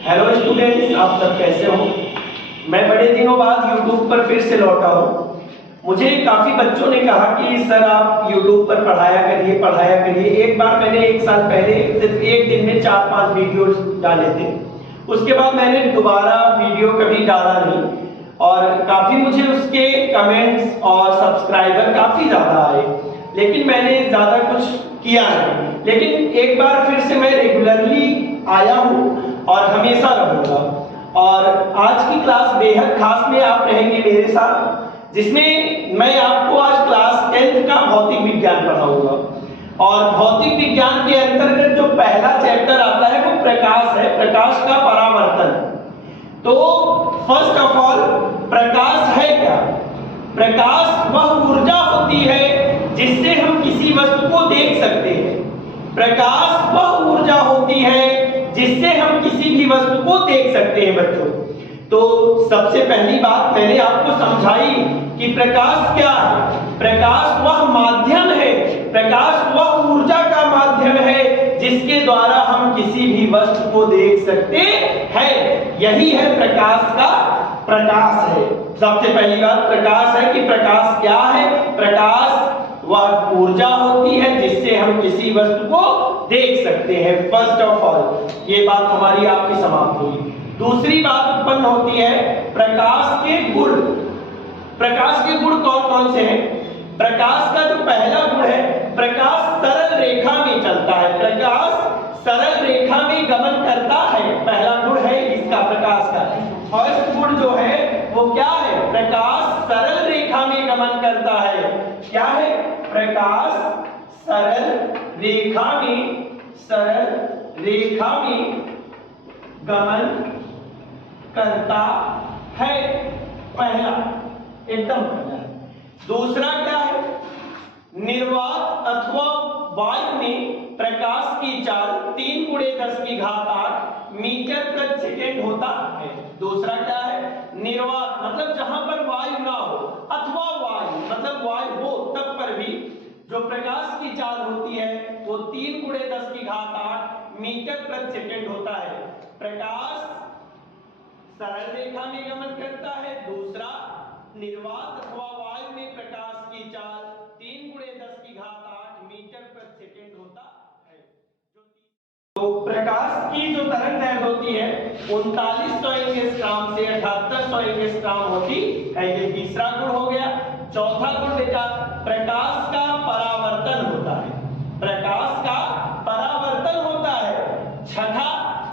Hello students, आप सब कैसे हो। मैं बड़े दिनों बाद YouTube पर फिर से लौटा हूँ। मुझे काफ़ी बच्चों ने कहा कि सर आप YouTube पर पढ़ाया करिए। एक बार मैंने 1 साल पहले सिर्फ एक दिन में 4-5 वीडियोस डाले थे। उसके बाद मैंने दोबारा वीडियो कभी डाला नहीं और काफ़ी मुझे उसके कमेंट्स और सब्सक्राइबर काफ़ी ज़्यादा आए, लेकिन मैंने ज़्यादा कुछ किया नहीं। लेकिन एक बार फिर से मैं रेगुलरली आया हूँ और हमेशा रहूँगा। और आज की क्लास बेहद खास में आप रहेंगे मेरे साथ, जिसमें मैं आपको आज क्लास 10th का भौतिक विज्ञान पढ़ाऊंगा। और भौतिक विज्ञान के अंतर्गत जो पहला चैप्टर आता है वो प्रकाश है, प्रकाश का परावर्तन। तो फर्स्ट ऑफ ऑल, प्रकाश है क्या? प्रकाश वह ऊर्जा होती है जिससे हम किसी वस्तु को देख सकते हैं। प्रकाश वह ऊर्जा होती है जिससे हम किसी भी वस्तु को देख सकते हैं बच्चों। तो सबसे पहली बात मैंने आपको समझाई कि प्रकाश क्या है। प्रकाश वह माध्यम है, प्रकाश वह ऊर्जा का माध्यम है जिसके द्वारा हम किसी भी वस्तु को देख सकते हैं। यही है प्रकाश का प्रकाश है। सबसे पहली बात प्रकाश है कि प्रकाश क्या है। प्रकाश वह ऊर्जा होती है जिससे हम किसी वस्तु को देख सकते हैं। फर्स्ट ऑफ ऑल ये बात हमारी आपकी समाप्त हुई। दूसरी बात उत्पन्न होती है प्रकाश के गुण। प्रकाश के गुण कौन कौन से हैं? प्रकाश का जो पहला गुण है, प्रकाश सरल रेखा में चलता है। प्रकाश सरल रेखा में गमन करता है, पहला गुण है इसका प्रकाश का। फर्स्ट गुण जो है वो क्या है? प्रकाश सरल रेखा में गमन करता है। क्या है? प्रकाश सरल रेखा में गमन करता है, पहला, एकदम पहला। दूसरा क्या है? निर्वात अथवा वायु में प्रकाश की चाल 3 × 10⁸ मीटर प्रति सेकेंड होता है। दूसरा क्या है? निर्वात मतलब जहां पर वायु ना हो, अथवा वायु मतलब वायु हो तब पर भी जो प्रकाश की चाल होती है वो 3 × 10⁸ मीटर प्रति सेकेंड होता है। प्रकाश सरल रेखा में गमन करता है। दूसरा, निर्वात अथवा वायु में प्रकाश की चाल 3 × 10⁸ मीटर प्रति सेकेंड होता है। तो प्रकाश की जो तरंग दैर्घ्य होती है 3900 एंगस्ट्रॉम से 7800 एंगस्ट्रॉम होती है। ये तीसरा गुण हो गया। चौथा गुण बेटा, प्रकाश का परावर्तन होता है। प्रकाश का परावर्तन होता है। छठा,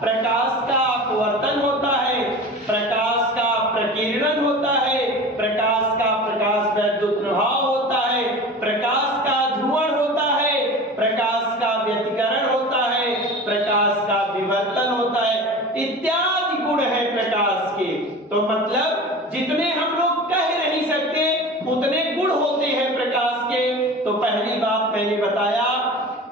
प्रकाश का अपवर्तन होता है। प्रकाश का प्रकीर्णन होता है। प्रकाश का प्रकाश वैद्युत प्रभाव होता है। प्रकाश का ध्रुवण होता है। प्रकाश का व्यतिकरण होता है। प्रकाश का विवर्तन होता है। इत्यादि गुण है प्रकाश के। तो मतलब जितने हम लोग कह नहीं सकते उतने गुण होते हैं प्रकाश के। तो पहली बात मैंने बताया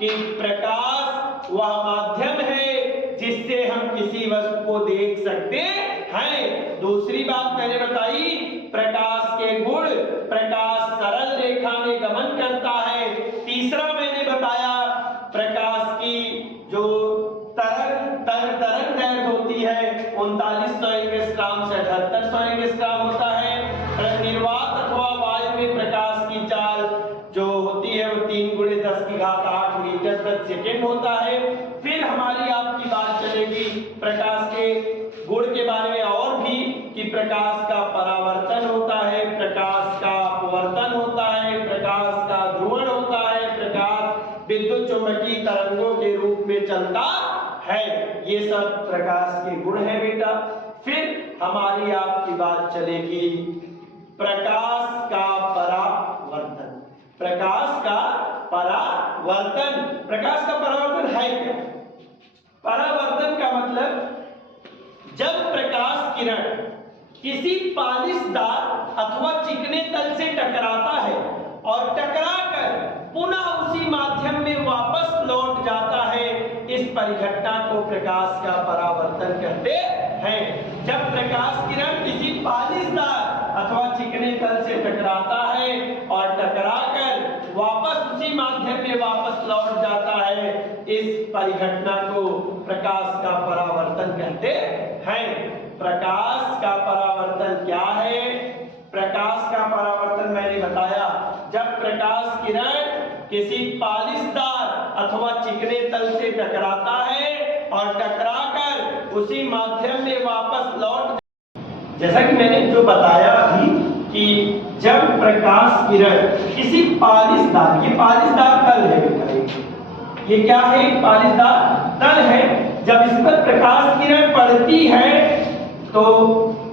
कि प्रकाश वह माध्यम है जिससे हम किसी वस्तु को देख सकते हैं। दूसरी बात मैंने बताई प्रकाश के गुण, प्रकाश सरल रेखा में गमन करता है। तीसरा मैंने बताया प्रकाश की जो तरंग दैर्घ्य होती है 3900 एंगस्ट्रॉम से 7800 एंगस्ट्रॉम होता है। निर्वात अथवा वायु में प्रकाश की चाल जो होती है वो 3 × 10⁸ मीटर प्रति सेकेंड होता है। फिर हमारी आपकी बात चलेगी प्रकाश के गुण के बारे में और भी कि प्रकाश का परावर्तन होता है, प्रकाश का अपवर्तन होता है, प्रकाश का ध्रुवण होता है, प्रकाश विद्युत चुंबकीय तरंगों के रूप में चलता है। ये सब प्रकाश के गुण है बेटा। फिर हमारी आपकी बात चलेगी प्रकाश का परावर्तन। प्रकाश का परावर्तन, प्रकाश का परावर्तन है क्या? परावर्तन का मतलब जब प्रकाश किरण किसी पालिशदार अथवा चिकने तल से टकराता है और टकराकर पुनः उसी माध्यम में वापस लौट जाता है, इस परिघटना को प्रकाश का परावर्तन कहते हैं। जब प्रकाश किरण किसी पालिशदार अथवा चिकने तल से टकराता है और टकराकर वापस उसी माध्यम में वापस लौट जाता है, इस परिघटना को प्रकाश का परावर्तन कहते हैं। प्रकाश का परावर्तन क्या है? प्रकाश का परावर्तन मैंने बताया, जब प्रकाश किरण किसी पालिशदार अथवा चिकने तल से टकराता है और टकराकर उसी माध्यम में वापस लौट, जैसा कि मैंने जो बताया अभी कि जब प्रकाश किरण किसी पालिशदार, ये पालिशदार तल है बेटा, ये क्या है? पालिशदार तल है। जब इस पर प्रकाश किरण पड़ती है तो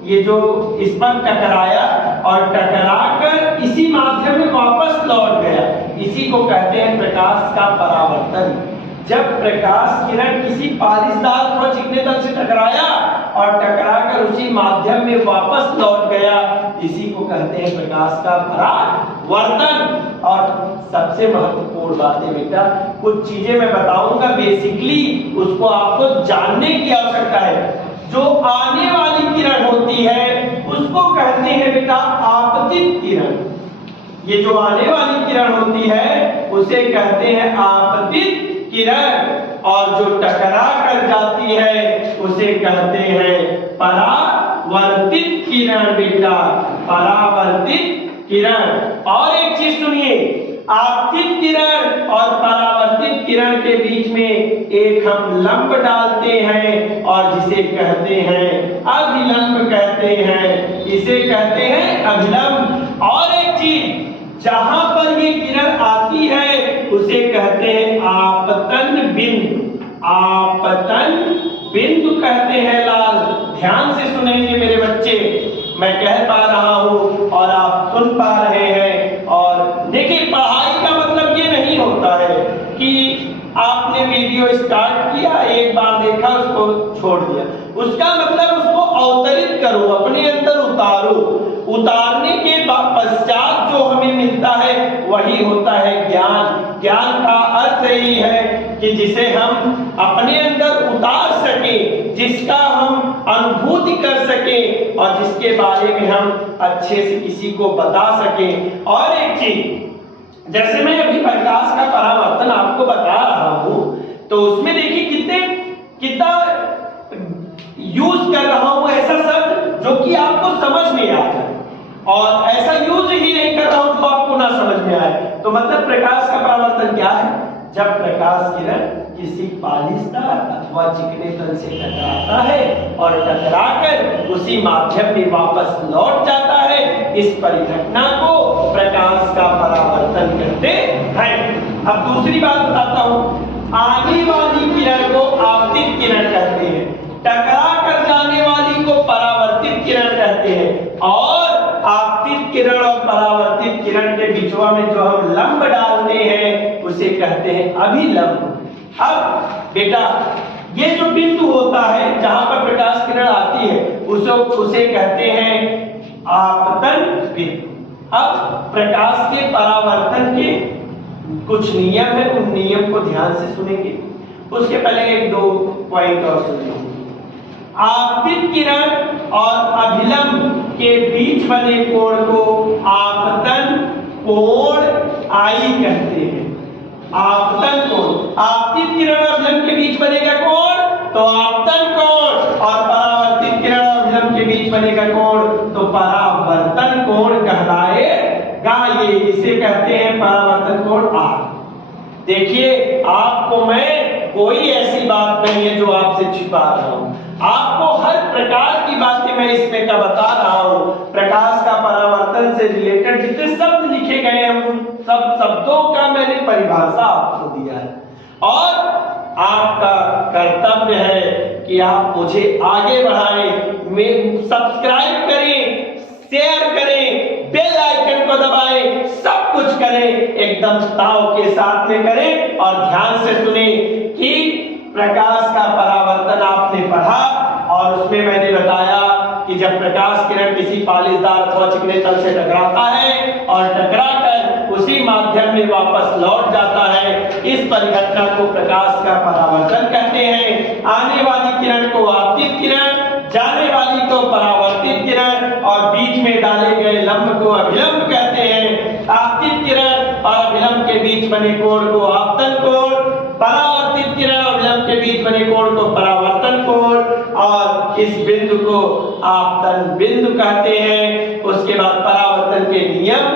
ये जो इस पर टकराया और टकराकर इसी माध्यम में वापस लौट गया, इसी को कहते हैं प्रकाश का परावर्तन। जब प्रकाश किरण किसी पालिशदार अथवा चिकने तल से टकराया और टकराकर उसी माध्यम में वापस लौट गया, इसी को कहते हैं प्रकाश का परावर्तन। और सबसे महत्वपूर्ण बात है बेटा, कुछ चीजें मैं बताऊंगा, बेसिकली उसको आपको जानने की आवश्यकता है। जो आने वाली किरण होती है उसको कहते हैं बेटा आपतित किरण। ये जो आने वाली किरण होती है उसे कहते हैं आपतित किरण, और जो टकरा कर जाती है उसे कहते हैं परावर्तित किरण बेटा, परावर्तित किरण। और एक चीज सुनिए, आपतित किरण और परावर्तित किरण के बीच में एक हम लंब डालते हैं और जिसे कहते हैं अभिलंब कहते हैं, इसे कहते हैं अभिलंब। और एक चीज, जहां पर ये किरण आती है उसे कहते हैं आपतन बिंदु, आपतन बिंदु कहते हैं लाल। ध्यान से सुनेंगे मेरे बच्चे, मैं कह पा रहा हूं और आप सुन पा रहे हैं। और देखिए, पढ़ाई का मतलब ये नहीं होता है कि आपने वीडियो स्टार्ट किया, एक बार देखा, उसको छोड़ दिया। उसका मतलब उसको अवतरित करो, अपने अंदर उतारो। उतारने के पश्चात जो हमें मिलता है वही होता है ज्ञान। ज्ञान का अर्थ यही है कि जिसे हम अपने अंदर उतार सके, जिसका हम अनुभूति कर सके और जिसके बारे में हम अच्छे से किसी को बता सके। और एक चीज, जैसे मैं अभी प्रकाश का परावर्तन आपको बता रहा हूं, तो उसमें देखिए कितना यूज कर रहा हूं ऐसा शब्द जो कि आपको समझ में आ जाए, और ऐसा यूज ही नहीं कर रहा हूं जो आपको ना समझ में आए। तो मतलब प्रकाश का परावर्तन क्या है? जब प्रकाश किरण किसी पालिशदार अथवा चिकने तल से टकराता है और टकराकर उसी माध्यम में वापस लौट जाता है, इस परिघटना को प्रकाश का परावर्तन कहते हैं। अब दूसरी बात बताता हूं, आने वाली किरण को आपतित किरण कहते हैं, टकरा कर जाने वाली को परावर्तित किरण कहते हैं। और आपतित किरण और परावर्तित किरण के बीचवा में जो हम लंब डालते हैं उसे कहते हैं अभिलंब। अब बेटा, ये जो बिंदु होता है जहां पर प्रकाश किरण आती है उसे कहते हैं आपतन बिंदु। अब प्रकाश के परावर्तन के कुछ नियम है, उन नियम को ध्यान से सुनेंगे। उसके पहले एक दो पॉइंट और सुनिए। आपतित किरण और अभिलंब के बीच बने कोण को आपतन कोण आई कहते हैं। आपतन कोण, आपतित किरण और अभिलंब के बीच बनेगा कोण तो आपतन कोण, और परावर्तित किरण और अभिलंब के बीच बनेगा कोण तो परावर्तन कोण कहलाएगा। ये इसे कहते हैं परावर्तन कोण आर। देखिए, आपको मैं कोई ऐसी बात नहीं है जो आपसे छिपा रहा हूं, आपको हर प्रकार की बातें मैं इसमें का बता रहा हूं। प्रकाश का परावर्तन से रिलेटेड जितने शब्द लिखे गए हैं उन सब शब्दों का मैंने परिभाषा आपको दिया है, और आपका कर्तव्य है कि आप मुझे आगे बढ़ाएं, सब्सक्राइब करें, शेयर करें, बेल आइकन को दबाएं, सब कुछ करें, एकदम ताव के साथ में करें। और ध्यान से सुने कि प्रकाश का परावर्तन आपने पढ़ा और उसमें मैंने बताया कि जब प्रकाश किरण किसी पालिशदार अथवा चिकने तल से टकराता है और टकराकर उसी माध्यम में वापस लौट जाता है, इस परिघटना को प्रकाश का परावर्तन कहते हैं। आने वाली किरण को आपतित किरण, जाने वाली को परावर्तित किरण, और बीच में डाले गए लंब को अभिलंब कहते हैं। आपतित किरण और अभिलंब के बीच बने कोण को आपतन कोण, परावर्तित किरण और अभिलंब के बीच बने कोण को परावर्तन कोण और इस बिंदु को आपतन बिंदु कहते हैं। उसके बाद परावर्तन के नियम,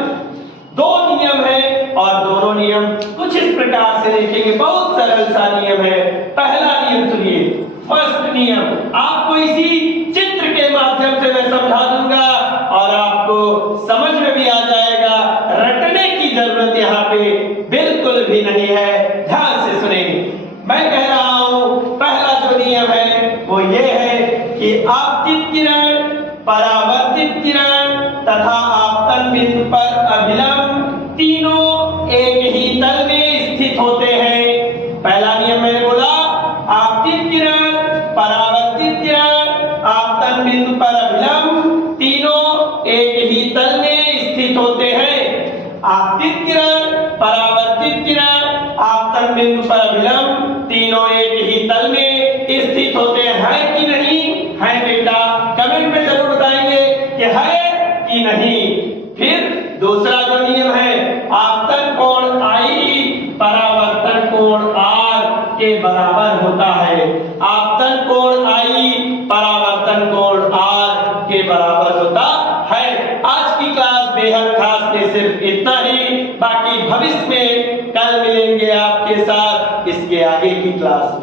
दो नियम है और दोनों नियम कुछ इस प्रकार से लिखेंगे, बहुत सरल सा नियम है। पहला नियम सुनिए, फर्स्ट नियम आपको इसी चित्र के माध्यम से मैं समझा दूंगा और आपको समझ में भी आ जाएगा, रटने की जरूरत यहाँ पे बिल्कुल भी नहीं है। ध्यान से सुने, मैं कह रहा हूं पहला जो नियम है वो ये है कि आपतित किरण, परावर्तित किरण तथा आपतन बिंदु पर अभिलंब तीनों एक ही तल में स्थित होते हैं। पहला नियम मैंने बोला, आपतित किरण, परावर्तित किरण, आपतन बिंदु पर अभिलंब तीनों एक ही तल में स्थित होते हैं। आपतित किरण, परावर्तित किरण, आपतन बिंदु पर अभिलंब तीनों एक ही तल में स्थित होते हैं कि नहीं? है बेटा, कमेंट में जरूर बताएंगे कि है कि नहीं। फिर दूसरा जो नियम है, आपतन कोण I परावर्तन कोण R के बराबर होता है। आपतन कोण I परावर्तन कोण R के बराबर होता है। आज की क्लास बेहद खास ने सिर्फ इतना ही, बाकी भविष्य में कल मिलेंगे आपके साथ इसके आगे की क्लास।